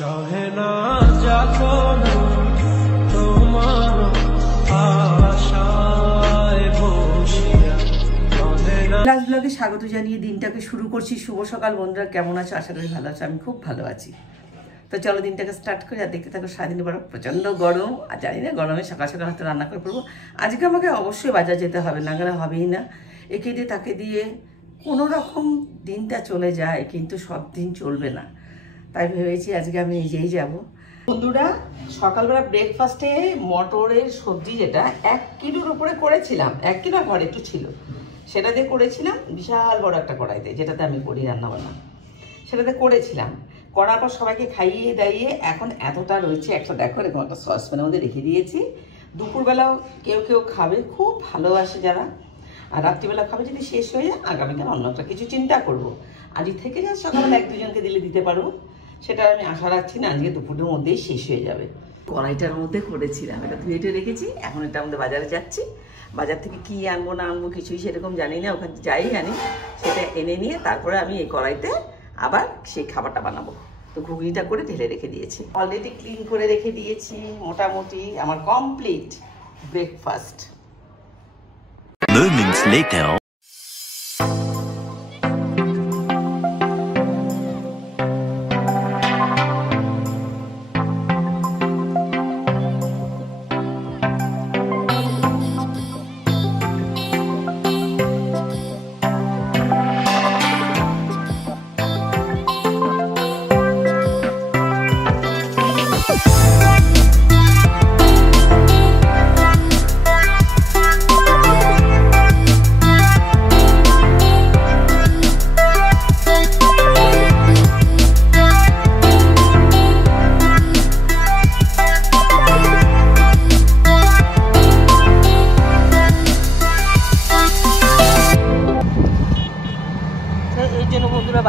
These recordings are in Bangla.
সহে না যাতনা তোমার আশায় বসিয়া লাস্ট ব্লগে স্বাগত জানিয়ে দিনটাকে শুরু করছি। শুভ সকাল বন্ধুরা, কেমন আছো? আশা করি ভালো আছো। আমি খুব ভালো আছি। তো চলো দিনটাকে স্টার্ট করি। আর দেখতে থাকো সারাদিন বড় প্রচণ্ড গরম, আর জানি না গরমে সকাল সকাল হয়তো রান্না করে পড়বো। আজকে আমাকে অবশ্যই বাজার যেতে হবে, না গেলে হবেই না। একে দিয়ে তাকে দিয়ে কোনো রকম দিনটা চলে যায়, কিন্তু সব দিন চলবে না। তাই ভেবেছি আজকে আমি নিজেই যাব। বন্ধুরা, সকালবেলা ব্রেকফাস্টে মটরের সবজি, যেটা 1 কিলোর উপরে করেছিলাম, 1 কিলো ঘরে একটু ছিল, সেটা দিয়ে করেছিলাম বিশাল বড় একটা কড়াইতে, যেটাতে আমি করি রান্নাবান্না। সেটাতে করেছিলাম, করার পর সবাইকে খাইয়ে দাইয়ে এখন এতটা রয়েছে। একটা দেখো এরকম একটা সসপ্যানের মধ্যে রেখে দিয়েছি। দুপুরবেলাও কেউ কেউ খাবে, খুব ভালোবাসে যারা। আর রাত্রিবেলা খাবে, যদি শেষ হয়ে যায় আগামীকাল অন্য একটা কিছু চিন্তা করব। আজকে থেকে যা সকালবেলা 1-2জনকে দিলে দিতে পারবো, সেটা আমি আশা রাখছি না আজকে দুপুরের মধ্যেই শেষ হয়ে যাবে। কড়াইটার মধ্যে করেছিলাম, এটা ধুয়ে রেখেছি। এখন এটা আমাদের বাজারে যাচ্ছি। বাজার থেকে কি আনবো না আনবো কিছুই সেরকম জানি না, ওখানে যাই আনি সেটা এনে নিয়ে তারপরে আমি এই কড়াইতে আবার সেই খাবারটা বানাবো। তো ঘুগনিটা করে ঢেলে রেখে দিয়েছি, অলরেডি ক্লিন করে রেখে দিয়েছি। মোটামুটি আমার কমপ্লিট ব্রেকফাস্ট। Moments later.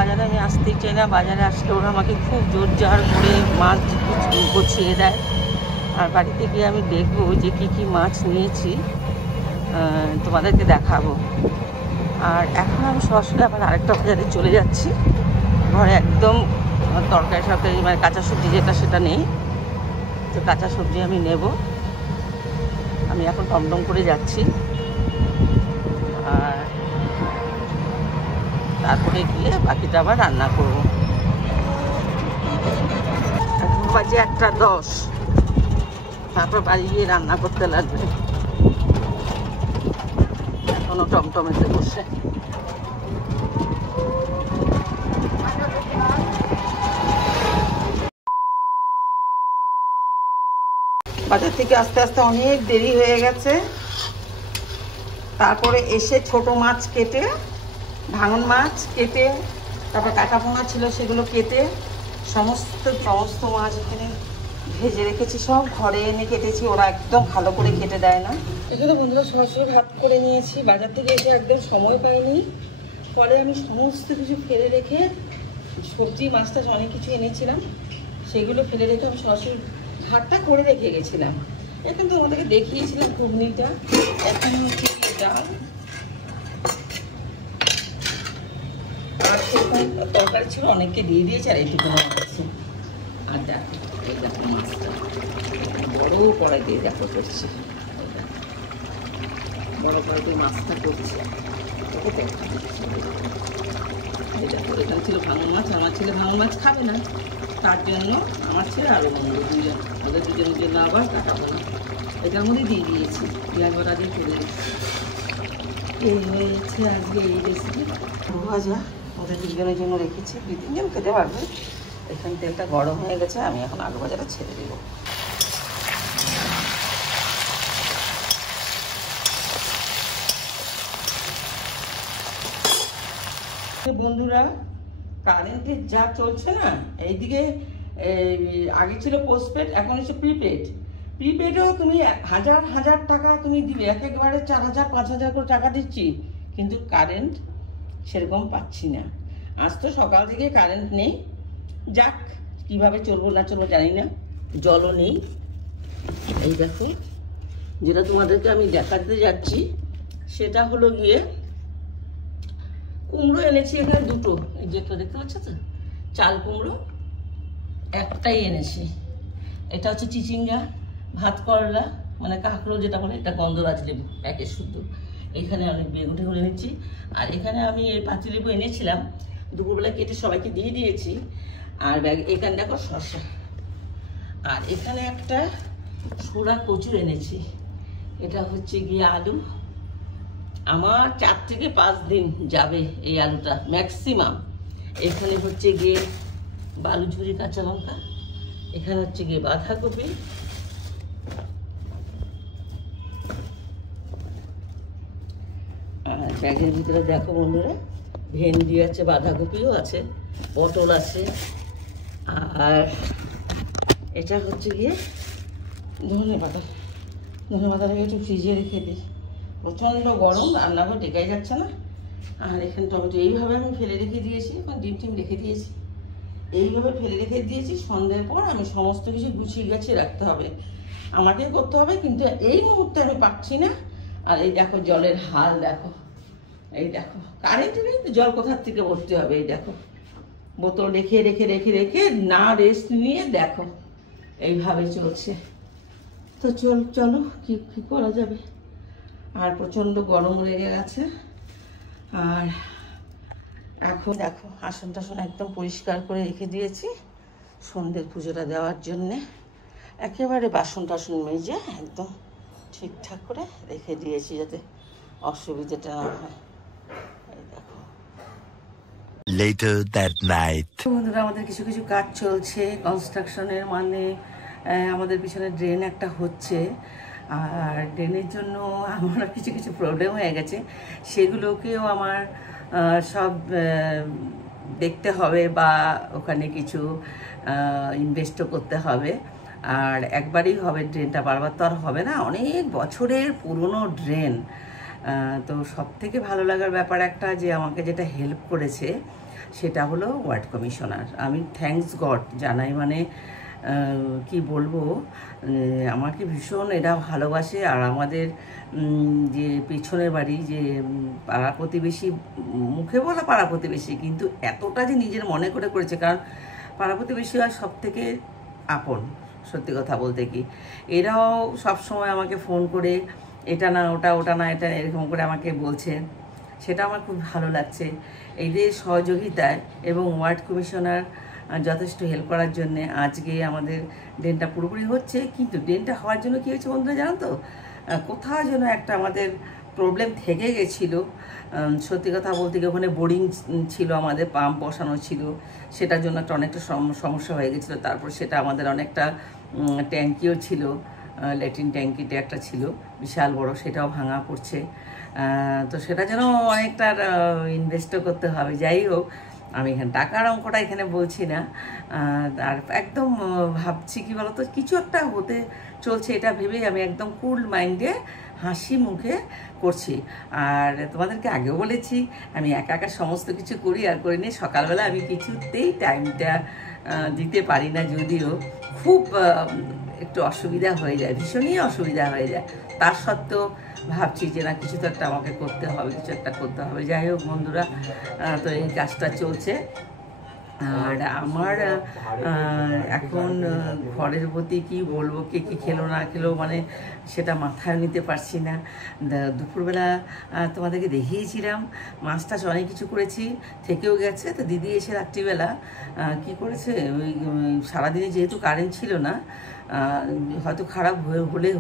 বাজারে আমি আসতেই চাই না, বাজারে আসলে ওরা আমাকে খুব জোর জার করে মাছ গুছিয়ে দেয়। আর বাড়িতে গিয়ে আমি দেখবো যে কি কি মাছ নিয়েছি, তোমাদেরকে দেখাবো। আর এখন আমি সরাসরি আবার আরেকটা বাজারে চলে যাচ্ছি। ঘরে একদম তরকারি সরকারি মানে কাঁচা সবজি যেটা সেটা নেই, তো কাঁচা সবজি আমি নেব। আমি এখন টমটম করে যাচ্ছি, আর তারপরে গিয়ে বাকিটা আবার রান্না করব। এখন বাজে 1:10, তারপর বাড়ি গিয়ে রান্না করতে লাগবে। এখনো টমটমেতে বসে। বাজার থেকে আস্তে আস্তে অনেক দেরি হয়ে গেছে। তারপরে এসে ছোট মাছ কেটে, ভাঙন মাছ কেটে, তারপর কাটা পোনা ছিল সেগুলো কেটে সমস্ত মাছ এখানে ভেজে রেখেছি। সব ঘরে এনে কেটেছি, ওরা একদম ভালো করে কেটে দেয় না। এখানে বন্ধুরা সরাসরি ভাত করে নিয়েছি। বাজার থেকে এসে একদম সময় পাইনি, পরে আমি সমস্ত কিছু ফেলে রেখে, সবজি মাছটা অনেক কিছু এনেছিলাম সেগুলো ফেলে রেখে আমি সরাসরি ভাতটা করে রেখে গেছিলাম। এখন তো আমাদেরকে দেখিয়েছিলাম ঘুগনিটা। এখন হচ্ছে ডাল আর সেরকম তরকারি ছিল, অনেককে দিয়ে দিয়েছে, আর এইটুকু আছে। আর দেখো এই দেখো মাছটা বড় কড়াই দিয়ে দেখো করছি, বড় কড়াই দিয়ে মাছটা করছি। এই দেখো এখানে ছিল ভাঙন মাছ, আমার ছেলে ভাঙন মাছ খাবে না, তার জন্য আমার ছেলে আরও অন্য দুজন, ওদের দুজনের জন্য আবার কাটাবো না, এটার মধ্যে দিয়ে দিয়েছি, পেঁয়াজ বাটা দিয়ে করে দিচ্ছি। এই হয়েছে আজকে এই রেসিপি। ভাজা ওদের 2জনের জন্য রেখেছি, 2-3জন খেতে পারবে। এখানে তেলটা গরম হয়ে গেছে, আমি এখন আলু ভাজাটা ছেড়ে দেবো। বন্ধুরা, কারেন্টের যা চলছে না, এইদিকে আগে ছিল পোস্টপেড, এখন হচ্ছে প্রিপেড। প্রিপেডও তুমি 1000 টাকা তুমি দিবে, একবারে 4000-5000 করে টাকা দিচ্ছি, কিন্তু কারেন্ট সেরকম পাচ্ছি না। আজ তো সকাল থেকে কারেন্ট নেই, যাক কীভাবে চলবো না চলবো জানি না। জলও নেই। এই দেখো যেটা তোমাদেরকে আমি দেখাতে যাচ্ছি সেটা হলো গিয়ে কুমড়ো এনেছি এখানে দুটো, এই যে একটা দেখতে পাচ্ছ তো, চাল কুমড়ো একটাই এনেছি, এটা হচ্ছে চিচিঙ্গা, ভাত করলা মানে কাঁকড়ো যেটা বলে, এটা গন্ধরাজ লেবু প্যাকেট শুদ্ধ। এখানে অনেক বেগুন টেগুন এনেছি। আর এখানে আমি এই পাতিলেবু এনেছিলাম, দুপুরবেলা কেটে সবাইকে দিয়ে দিয়েছি। আর এখানে দেখো শসা, আর এখানে একটা ছোড়া কচু এনেছি, এটা হচ্ছে গিয়ে আলু। আমার 4 থেকে 5 দিন যাবে এই আলুটা ম্যাক্সিমাম। এখানে হচ্ছে গিয়ে বালুঝুরি কাঁচা লঙ্কা, এখানে হচ্ছে গিয়ে বাঁধাকপি, আর ব্যাগের ভিতরে দেখো বন্ধুরা ভেন্ডি আছে, বাঁধাকপিও আছে, পটল আছে, আর এটা হচ্ছে গিয়ে ধনে পাতা। ধনে পাতাটাকে একটু ফ্রিজে রেখে দিই, প্রচণ্ড গরম, রান্নাঘর টেকাই যাচ্ছে না। আর এখানে টমেটো এইভাবে আমি ফেলে রেখে দিয়েছি, এখন ডিম টিম রেখে দিয়েছি, এইভাবে ফেলে রেখে দিয়েছি। সন্ধ্যের পর আমি সমস্ত কিছু গুছিয়ে গেছে রাখতে হবে, আমাকে করতে হবে, কিন্তু এই মুহূর্তে আমি পাচ্ছি না। আর এই দেখো জলের হাল দেখো, এই দেখো কারেন্ট নেই তো জল কোথার থেকে ভরতে হবে। এই দেখো বোতল রেখে রেখে রেখে রেখে না রেস্ট নিয়ে দেখো এইভাবে চলছে। তো চলো কি করা যাবে। আর প্রচণ্ড গরম লেগে গেছে। আর এখন দেখো আসন টাসন একদম পরিষ্কার করে রেখে দিয়েছি সন্ধ্যের পুজোটা দেওয়ার জন্যে। একেবারে বাসন টাসন মেজে একদম ঠিকঠাক করে রেখে দিয়েছি যাতে অসুবিধাটা না হয়। এই দেখো Later that night. বন্ধুরা আমাদের কিছু কিছু কাজ চলছে কনস্ট্রাকশনের, মানে আমাদের পিছনে ড্রেন একটা হচ্ছে। আর ড্রেনের জন্য আমার কিছু কিছু প্রবলেম হয়ে গেছে, সেগুলোকেও আমার সব দেখতে হবে বা ওখানে কিছু ইনভেস্টও করতে হবে। আর একবারই হবে ড্রেনটা, বারবার তো আর হবে না, অনেক বছরের পুরনো ড্রেন। তো সব থেকে ভালো লাগার ব্যাপার একটা যে আমাকে যেটা হেল্প করেছে সেটা হলো ওয়ার্ড কমিশনার। আমি থ্যাঙ্কস গড জানাই, মানে কি বলবো, আমাকে ভীষণ এরা ভালোবাসে। আর আমাদের যে পিছনের বাড়ি যে পাড়া প্রতিবেশী, মুখে বলা পাড়া প্রতিবেশী, কিন্তু এতটা যে নিজের মনে করে করেছে, কারণ পাড়া প্রতিবেশী হয় সব থেকে আপন, সত্যি কথা বলতে কি। এরাও সবসময় আমাকে ফোন করে এটা না ওটা, ওটা না এটা, এরকম করে আমাকে বলছে, সেটা আমার খুব ভালো লাগছে। এদের সহযোগিতায় এবং ওয়ার্ড কমিশনার যথেষ্ট হেল্প করার জন্যে আজকে আমাদের ড্রেনটা পুরোপুরি হচ্ছে। কিন্তু ড্রেনটা হওয়ার জন্য কী হয়েছে বন্ধুরা জানো তো, কোথাও যেন একটা আমাদের প্রবলেম থেকে গেছিলো। সত্যি কথা বলতে গিয়ে ওখানে বোরিং ছিল, আমাদের পাম্প বসানো ছিল, সেটার জন্য একটা অনেকটা সমস্যা হয়ে গেছিলো। তারপর সেটা আমাদের অনেকটা ট্যাঙ্কিও ছিল, ল্যাট্রিন ট্যাঙ্কিটা একটা ছিল বিশাল বড়, সেটাও ভাঙা পড়ছে। তো সেটা যেন অনেকটা ইনভেস্টও করতে হবে। যাই হোক, আমি এখানে টাকার অঙ্কটা এখানে বলছি না। আর একদম ভাবছি কি বলতো, কিছু একটা হতে চলছে এটা ভেবেই আমি একদম কুল মাইন্ডে হাসি মুখে করছি। আর তোমাদেরকে আগেও বলেছি আমি একা একা সমস্ত কিছু করি, আর করি নিয়ে সকালবেলা আমি কিছুতেই টাইমটা দিতে পারি না, যদিও খুব একটু অসুবিধা হয়ে যায়, ভীষণই অসুবিধা হয়ে যায়। তার সত্ত্বেও ভাবছি যে না কিছু তো একটা আমাকে করতে হবে, কিছু একটা করতে হবে। যাই হোক বন্ধুরা, তো এই কাজটা চলছে। আর আমার এখন ঘরের প্রতি কি বলবো, কে কী খেলো না খেলো মানে সেটা মাথায় নিতে পারছি না। দুপুরবেলা তোমাদেরকে দেখিয়েছিলাম মাছ টাছ অনেক কিছু করেছি, থেকেও গেছে। তো দিদি এসে রাত্রিবেলা কি করেছে, ওই সারাদিনে যেহেতু কারেন্ট ছিল না, হয়তো খারাপ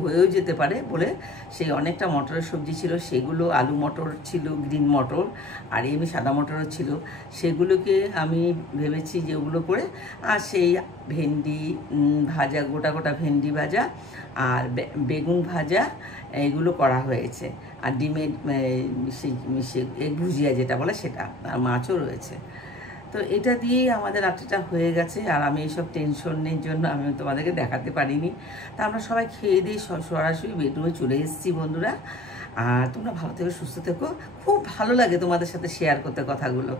হয়েও যেতে পারে বলে সেই অনেকটা মটরের সবজি ছিল, সেগুলো আলু মটর ছিল, গ্রিন মটর, আর এমনি সাদা মটরও ছিল, সেগুলোকে আমি ভেবেছি যে ওগুলো করে, আর সেই ভেন্ডি ভাজা, গোটা গোটা ভেন্ডি ভাজা আর বেগুন ভাজা এগুলো করা হয়েছে। আর ডিমের এগ ভুজিয়া যেটা বলে সেটা, আর মাছও রয়েছে। তো এটা দিয়েই আমাদের রাত্রিটা হয়ে গেছে। আর আমি এইসব টেনশনের জন্য আমি তোমাদেরকে দেখাতে পারিনি। তা আমরা সবাই খেয়ে দিয়ে সরাসরি বেডরুমে চলে এসেছি বন্ধুরা। আর তোমরা ভালো থেকো, সুস্থ থেকো। খুব ভালো লাগে তোমাদের সাথে শেয়ার করতে কথাগুলো।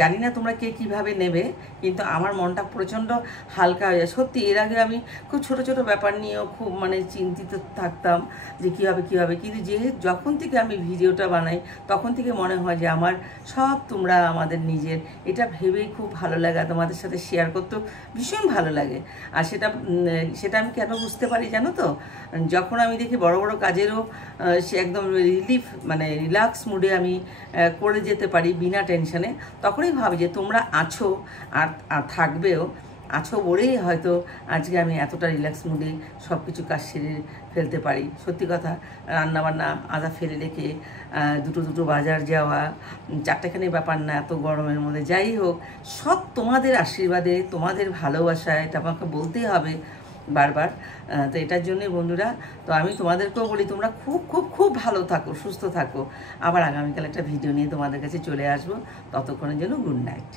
জানি না তোমরা কে কীভাবে নেবে, কিন্তু আমার মনটা প্রচণ্ড হালকা হয়ে যায়। সত্যি এর আগে আমি খুব ছোট ছোট ব্যাপার নিয়েও খুব মানে চিন্তিত থাকতাম যে কী হবে, কিন্তু যখন থেকে আমি ভিডিওটা বানাই তখন থেকে মনে হয় যে আমার সব তোমরা আমাদের নিজের, এটা ভেবেই খুব ভালো লাগে, তোমাদের সাথে শেয়ার করতেও ভীষণ ভালো লাগে। আর সেটা আমি কেন বুঝতে পারি জানো তো, যখন আমি দেখি বড় বড় কাজেরও সে একদম মানে রিল্যাক্স মুডে আমি করে যেতে পারি বিনা টেনশনে, তখনই ভাবি যে তোমরা আছো আর থাকবেও, আছো বলেই হয়তো আজকে আমি এতটা রিল্যাক্স মুডে সব কিছু কাজ সেরে ফেলতে পারি। সত্যি কথা, রান্নাবান্না আদা ফেলে রেখে দুটো বাজার যাওয়া, চারটেখানি ব্যাপার না এত গরমের মধ্যে। যাই হোক, সব তোমাদের আশীর্বাদে, তোমাদের ভালোবাসায়, এটা আমাকে বলতেই হবে বারবার। তো এটার জন্যে বন্ধুরা, তো আমি তোমাদেরকেও বলি তোমরা খুব খুব খুব ভালো থাকো, সুস্থ থাকো। আবার আগামীকাল একটা ভিডিও নিয়ে তোমাদের কাছে চলে আসবো। ততক্ষণের জন্য গুড নাইট।